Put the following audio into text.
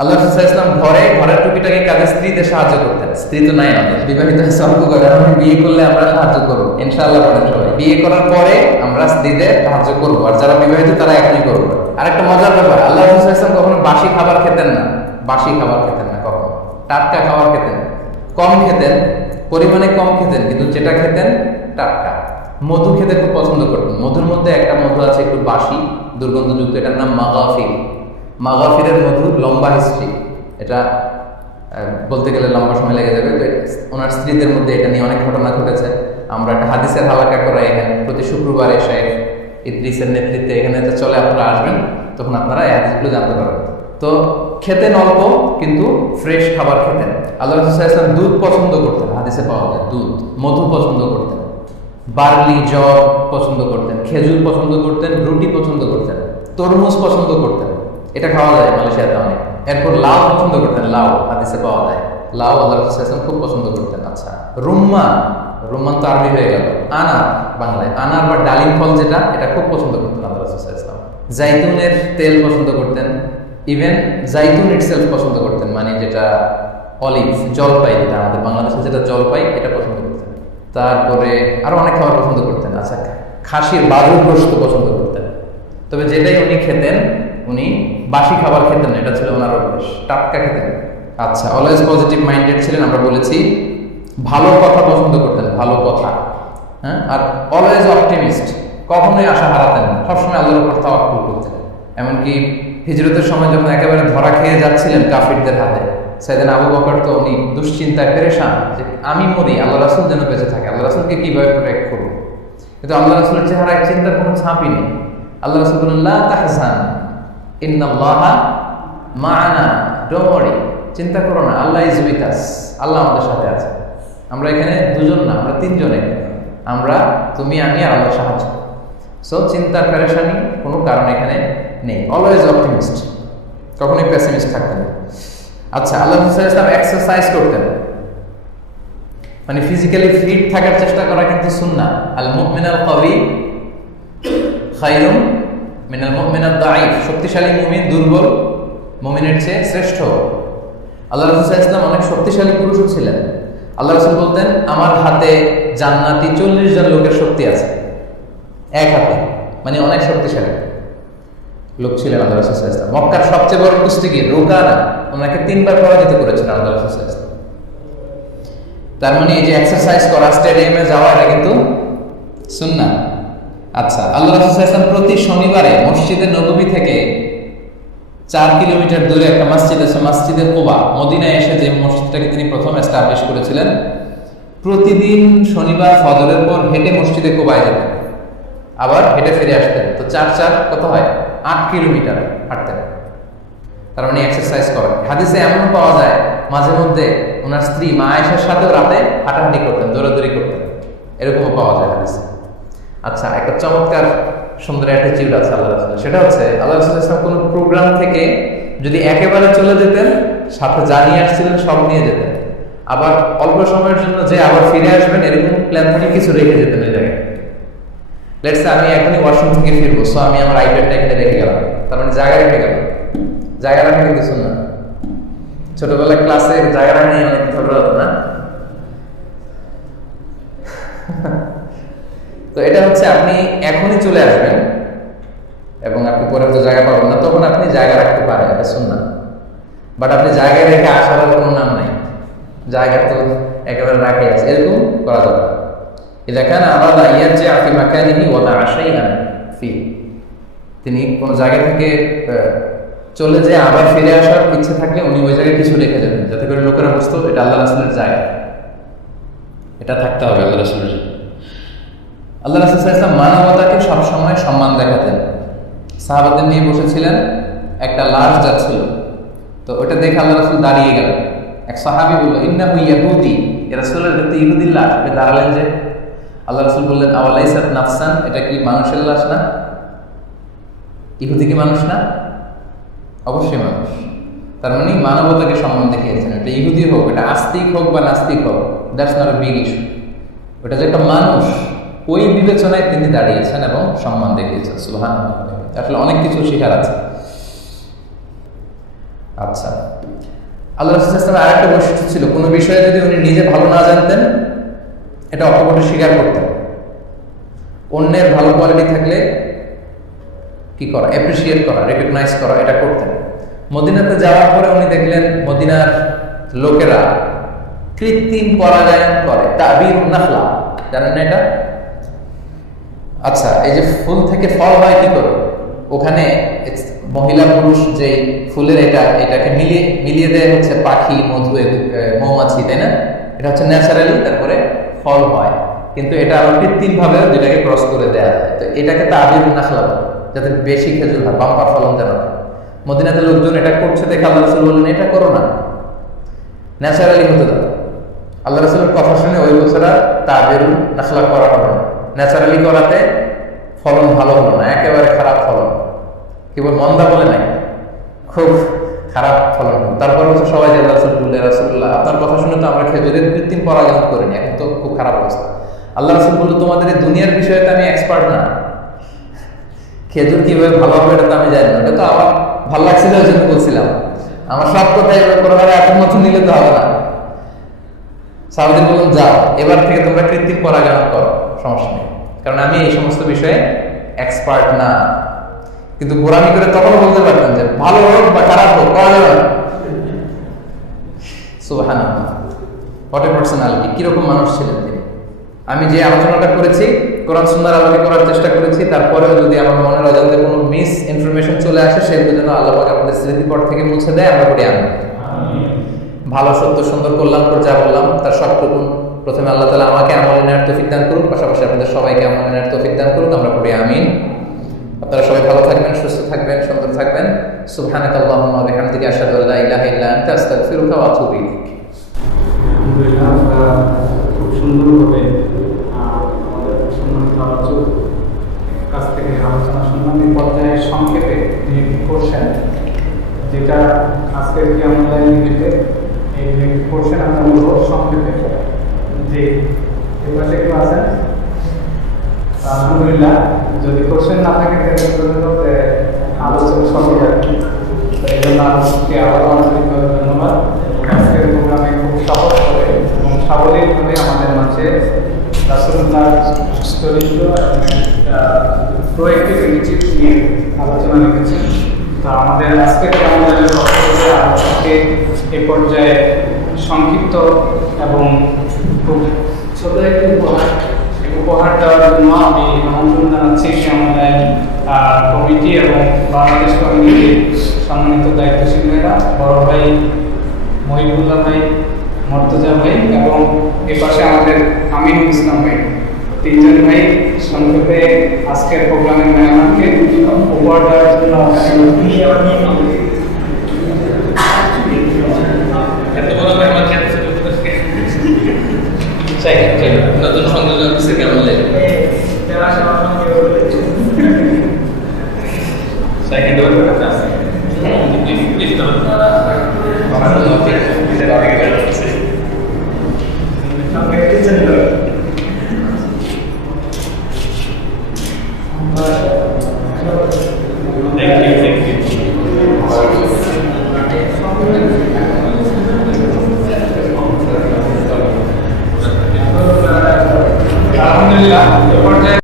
আল্লাহ রাসূল ইসলাম ঘরের টুকিটাকি কাজে স্ত্রীদের সাহায্য করতেন। স্ত্রী তো নাই আমাদের, বিবাহিত হয়েছে অল্প করে, আমি বিয়ে করলে আমরা সাহায্য করবো ইনশাআল্লাহ। বলেন সবাই, বিয়ে করার পরে আমরা স্ত্রীদের সাহায্য করবো, আর যারা বিবাহিত তারা এখনই করবো। আরেকটা মজার ব্যাপার, আল্লাহ রাসূল ইসলাম কখনো বাসি খাবার খেতেন না। বাসি খাবার খেতেন না কখনো, টাটকা খাবার খেতেন। কম খেতেন, পরিমাণে কম খেতেন, কিন্তু যেটা খেতেন টাটকা। মধু খেতে খুব পছন্দ করতেন। মধুর মধ্যে একটা মধু আছে একটু বাসি, দুর্গন্ধযুক্ত, এটার নাম মাগাফির। মাগাফিরের মধুর লম্বা হিস্ট্রি, এটা বলতে গেলে লম্বা সময় লেগে যাবে। ওনার স্ত্রীদের মধ্যে এটা নিয়ে অনেক ঘটনা ঘটেছে। আমরা একটা হাদিসের হালাকা করে এখানে প্রতি শুক্রবারে শেখ ইদ্রিসের নেতৃত্বে এখানে চলে, আপনারা আসবেন, তখন আপনারা এই হাদিসগুলো জানতে পারবেন। তো খেতেন অল্প, কিন্তু ফ্রেশ খাবার খেতেন। আল্লাহ রাসূল সাল্লাল্লাহু আলাইহি ওয়াসাল্লাম দুধ পছন্দ করতেন, হাদিসে পাওয়া যায় দুধ। মধু পছন্দ করতেন, বার্লি জব পছন্দ করতেন, খেজুর পছন্দ করতেন, রুটি পছন্দ করতেন, তরমুজ পছন্দ করতেন, এটা খাওয়া যায় মালয়েশিয়াতে অনেক। এরপর লাউ পছন্দ করতেন, লাউ হাদিসে পাওয়া যায়, লাউ আল্লাহ রাসূল সাল্লাল্লাহু আলাইহি ওয়াসাল্লাম খুব পছন্দ করতেন। আচ্ছা, রুম্মান, রুম্মান তো আরবি হয়ে গেল, আনার বাংলায়, আনার বা ডালিম ফল যেটা, এটা খুব পছন্দ করতেন আল্লাহ রাসূল সাল্লাল্লাহু আলাইহি ওয়াসাল্লাম। জাইতুনের তেল পছন্দ করতেন, ইভেন জাইতুন ইটসেলফ পছন্দ করতেন, মানে যেটা অলিভ, জলপাই, যেটা আমাদের বাংলাদেশে যেটা জলপাই, এটা পছন্দ করতেন। তারপরে আরো অনেক খাবার পছন্দ করতেন। আচ্ছা, খাসির বাজুর গোশত পছন্দ করতেন। তবে যেটাই উনি খেতেন, উনি বাসি খাবার খেতেন, এটা ছিল ওনার অভ্যাস, টাটকা খেতেন। আচ্ছা, অলওয়েজ পজিটিভ মাইন্ডেড ছিলেন, আমরা বলেছি। ভালো কথা পছন্দ করতেন, ভালো কথা, হ্যাঁ। আর অলওয়েজ অপটিমিস্ট, কখনোই আশা হারাতেন না, সবসময় আল্লাহর উপর তাওয়াক্কুল করতেন। এমনকি হিজরতের সময় যখন একেবারে ধরা খেয়ে যাচ্ছিলেন কাফিরদের হাতে, সাইয়েদনা আবু বকর তো উনি দুশ্চিন্তায় পেরেশান যে আমি মরি, আল্লাহ রাসূল যেন বেঁচে থাকে, আল্লাহ রাসূলকে কিভাবে প্রোটেক্ট করবো। কিন্তু আল্লাহ রাসূলের চেহারায় চিন্তার কোনো ছাপই নেই। আল্লাহ রাসূল বললেন, লা তাহজান ইন্নাল্লাহা মা'ানা, ডোন্ট ওয়ারি, চিন্তা করো না, আল্লাহ ইজ উইথ আস, আল্লাহ আমাদের সাথে আছে। আমরা এখানে দুজন না, আমরা তিনজন এখানে, আমরা, তুমি, আমি আর আল্লাহ সাহায্য। সো চিন্তার পেরেশানি কোনো কারণ এখানে নেই। অলওয়েজ অপটিমিস্ট, কখনোই পেসিমিস্ট থাকতেন না। আচ্ছা, আল্লাহ রাসূল সাল্লাল্লাহু আলাইহি ওয়াসাল্লাম এক্সারসাইজ করতেন, মানে ফিজিক্যালি ফিট থাকার চেষ্টা করা কিন্তু সুন্নাহ। আল মুমিনুল কওয়ি খায়রুম মিনাল মুমিনিদ দাঈফ, শক্তিশালী মুমিন দুর্বল মুমিনের চেয়ে শ্রেষ্ঠ। আল্লাহ রাসূল সাল্লাল্লাহু আলাইহি ওয়াসাল্লাম অনেক শক্তিশালী পুরুষও ছিলেন। আল্লাহ রাসূল বলতেন, আমার হাতে জান্নাতি 40 জন লোকের শক্তি আছে, এক হাতে, মানে অনেক শক্তিশালী লোক ছিলেন আল্লাহ রাসূল সাল্লাল্লাহু আলাইহি ওয়াসাল্লাম। মক্কার সবচেয়ে বড় কুস্তিগীর রুকানা, ওনাকে 3 বার পরাজিত করেছিলেন আল্লাহ রাসূল সাল্লাল্লাহু আলাইহি ওয়াসাল্লাম। তার মানে এই যে এক্সারসাইজ করা, স্টেডিয়ামে যাওয়া, এটা কিন্তু সুন্নাহ। আচ্ছা, আল্লাহ রাসূল সাল্লাল্লাহু আলাইহি ওয়াসাল্লাম প্রতি শনিবারে মসজিদে নববী থেকে 4 কিলোমিটার দূরে একটা মসজিদ আছে, মসজিদে কুবা, মদিনায় এসে যে মসজিদটাকে তিনি প্রথম এস্টাবলিশ করেছিলেন, প্রতিদিন শনিবার ফজরের পর হেঁটে মসজিদে কুবায় যেতেন, আবার হেঁটে ফিরে আসতেন। তো 4 কত হয়, 8 কিলোমিটার হাঁটতেন। তার মানে এক্সারসাইজ করেন। হাদিসে এমন পাওয়া যায় মাঝে মধ্যে ওনার স্ত্রী মা আয়েশার সাথেও রাতে হাঁটাহাঁটি করতেন, দৌড়াদৌড়ি করতেন, এরকমও পাওয়া যায় হাদিসে। আচ্ছা, একটা চমৎকার সুন্দর অ্যাটিটিউড আছে আল্লাহ রাসূলের, সেটা হচ্ছে আল্লাহ রাসূল সাল্লাল্লাহু আলাইহি ওয়াসাল্লাম কোনো প্রোগ্রাম থেকে যদি একেবারে চলে যেতেন, সাথে জানিয়ে আসছিলেন সব নিয়ে যেতেন। আবার অল্প সময়ের জন্য যে আবার ফিরে আসবেন, এরকম প্ল্যান থেকে কিছু রেখে যেতেন ওই জায়গায়। লেটস সে আমি এখনই ওয়াশরুম থেকে ফিরবো, সো আমি আমার আইপ্যাডটা এখানে রেখে গেলাম, তার মানে জায়গা রেখে গেলাম। জায়গা রাখা কিন্তু সুন্নাহ। ছোটবেলায় ক্লাসে জায়গা রাখা নিয়ে অনেক ঝগড়া হতো না? তো এটা হচ্ছে আপনি এখনই চলে আসবেন এবং আপনি পরে হয়তো জায়গা পাবেন না, তখন আপনি জায়গা রাখতে পারেন, এটা সুন্নাহ। বাট আপনি জায়গায় রেখে আসার কোনো নাম নাই, জায়গা তো একেবারে রাখে আছে, এরকম করা যাবে না। ইযা কানা আরাদা ইয়ারজিআ ফি মাকানিহি ওয়া দাআ শাইআন ফি, তিনি কোন জায়গা থেকে চলে যেয়ে আবার ফিরে আসার ইচ্ছে থাকলে উনি ওই জায়গায় কিছু রেখে যাবেন, যাতে করে লোকেরা বুঝতো এটা আল্লাহ রাসূলের জায়গা, এটা থাকতে হবে আল্লাহ রাসূলের। আল্লাহ রাসূল সাল্লাল্লাহু আলাইহি ওয়াসাল্লাম মানবতাকে সবসময় সম্মান দেখাতেন। সাহাবাদের নিয়ে বসেছিলেন, একটা লাশ যাচ্ছিল, তো ওটা দেখে আল্লাহ রাসূল দাঁড়িয়ে গেলেন। এক সাহাবী বলল, ইন্নাহু ইয়াহুদি, এ রাসূলের এটা ইহুদির লাশ। আপনি দাঁড়ালেন যে? আল্লাহ রাসূল বললেন, আওয়ালাইসাত নাফসান, এটা কি মানুষের লাশ না? ইহুদি কি মানুষ না? অবশ্যই মানুষ। তার মানে মানবতাকে সম্মান দেখিয়েছেন। এটা ইহুদি হোক, এটা আস্তিক হোক বা নাস্তিক হোক, that's not a big issue. ওটা যে একটা মানুষ, ওই বিবেচনায় তিনি দাঁড়িয়েছেন এবং সম্মান দেখিয়েছেন। সুবহানাল্লাহ। আসলে অনেক কিছু শেখার আছে। আচ্ছা, আল্লাহ রাসূল সাল্লাল্লাহু আলাইহি ওয়াসাল্লামের আরেকটা বৈশিষ্ট্য ছিল, কোনো বিষয়ে যদি উনি নিজে ভালো না জানতেন এটা অকপটে স্বীকার করতেন। অন্যের ভালো কোয়ালিটি থাকলে কি করা, অ্যাপ্রিসিয়েট করা, রেকগনাইজ করা, এটা করতেন। মদিনাতে যাওয়ার পরে উনি দেখলেন মদিনার লোকেরা কৃত্রিম পরাগায়ন করে, তাবিরুন নাখলা, জানেন না এটা? আচ্ছা, এই যে ফুল থেকে ফল হয় কি করে, ওখানে মহিলা পুরুষ যে ফুলের এটাকে মিলিয়ে দেয় হচ্ছে পাখি, মধু, মৌমাছি, তাই না? এটা হচ্ছে ন্যাচারালি, তারপরে ফল হয়। কিন্তু এটা আবার কৃত্রিম ভাবে যেটাকে ক্রস করে দেয়া হয়, তো এটাকে তাবিরুন নাখলা বলে, যাতে বেশি খেজুর হয়, বাম্পার ফলন যেন হয়। মদিনাতে লোকজন এটা করছে দেখে আল্লাহ রাসূল বললেন এটা করো না, ন্যাচারালি হতে দাও। আল্লাহ রাসূলের কথা শুনে ওই বছরা তাবিরুন নাখলা করা হলো না। ন্যাচারালি করাতে ফলন ভালো হলো না, একেবারে খারাপ ফলন, কেবল মন্দা বলে নাই, খুব খারাপ ফলন হলো। তারপর হচ্ছে সবাই যে রাসূলুল্লাহ আপনার কথা শুনে তো আমরা খেজুরের কৃত্রিম পরাগায়ন করিনি, এখন তো খুব খারাপ অবস্থা। আল্লাহ রাসূল বলল তোমাদের এই দুনিয়ার বিষয়ে তো আমি এক্সপার্ট না, খেজুর কিভাবে ভালো হবে এটা তো আমি জানি না, এটা তো আমার ভালো লাগছিল ওই জন্য বলছিলাম, আমার সব কথাই কোরআনের এখন মতো নিলে তো হবে না। সাহাবাদের বললাম যাও, এবার থেকে তোমরা কৃত্রিম পরাগায়ন করো, সমস্যা নেই, কারণ আমি এই সমস্ত বিষয়ে এক্সপার্ট না। কিন্তু গোরামি করে তখনও বলতে পারতেন যে ভালো হোক বা খারাপ হোক করা যাবে না। সুবহানাল্লাহ, হোয়াট এ পার্সোনালিটি, কিরকম মানুষ ছিলেন তিনি। আমি যে আলোচনাটা করেছি কোরআন সুন্নাহর আলোকে করার চেষ্টা করেছি, তারপরেও যদি আমার মনের অজান্তে কোনো মিস ইনফরমেশন চলে আসে সেগুলো যেন আল্লাহ পাক আমাদের স্মৃতিপট থেকে মুছে দেয়, আমরা করি আমিন। ভালো সত্য সুন্দর কল্যাণকর যা বললাম তার সবটুকু প্রথমে আল্লাহ তাআলা আমাকে আমলে নেওয়ার তৌফিক দান করুক, পাশাপাশি আপনাদের সবাইকে আমলে নেওয়ার তৌফিক দান করুক, আমরা পড়ি আমিন। আপনারা সবাই ভালো থাকবেন, সুস্থ থাকবেন, সুন্দর থাকবেন। সুবহানাকাল্লাহুম্মা ওয়া বিহামদিকা আশহাদু আল্লা ইলাহা ইল্লা আনতা আস্তাগফিরুকা ওয়া আতুবু ইলাইক। আলহামদুলিল্লাহ, আমরা খুব সুন্দরভাবে আমাদের সম্মানিত আলোচক কাছ থেকে আলোচনা শুনলাম। এই পর্যায়ে সংক্ষেপে তিনি করছেন, যেটা আজকের কি আমাদের রিলেটেড এই কোশ্চেন আমরা বলবো সংক্ষেপে। যে এই পাশে কেউ আছেন? আলহামদুলিল্লাহ, যদি কোশ্চেন না থাকে তাহলে আলোচনা সফল হয়। এই জন্য আলোচককে আবার আন্তরিকভাবে ধন্যবাদ। আজকের প্রোগ্রামে খুব সহজ করে এবং সাবলীলভাবে আমাদের মাঝে রাসূলুল্লাহর চরিত্র প্রোয়েক্টিভ ইনিশিয়েটিভ নিয়ে আলোচনা রেখেছেন। তা আমাদের আজকের আমাদের আলোচনাকে এ পর্যায়ে সংক্ষিপ্ত এবং খুব ছোট একটি উপহার দেওয়ার জন্য আমি আমন্ত্রণ জানাচ্ছি আমাদের কমিটি এবং বাংলাদেশ কমিটির সম্মানিত দায়িত্বশীল ভাইরা, বড় ভাই মহিবুল্লাহ ভাই, মর্তজা ভাই এবং এ পাশে আমাদের আমিনুল ইসলাম ভাই, তিনজন ভাই সংক্ষেপে আজকের প্রোগ্রামের মেহমানকে উপহার দেওয়ার জন্য নতুন সংযোজন হচ্ছে কেমন লাগে? সেকেন্ড ওভার করতে আছে প্লিজ তো আমার নতুন এটা আগে বেরোচ্ছে আমরা কি জানি আমরা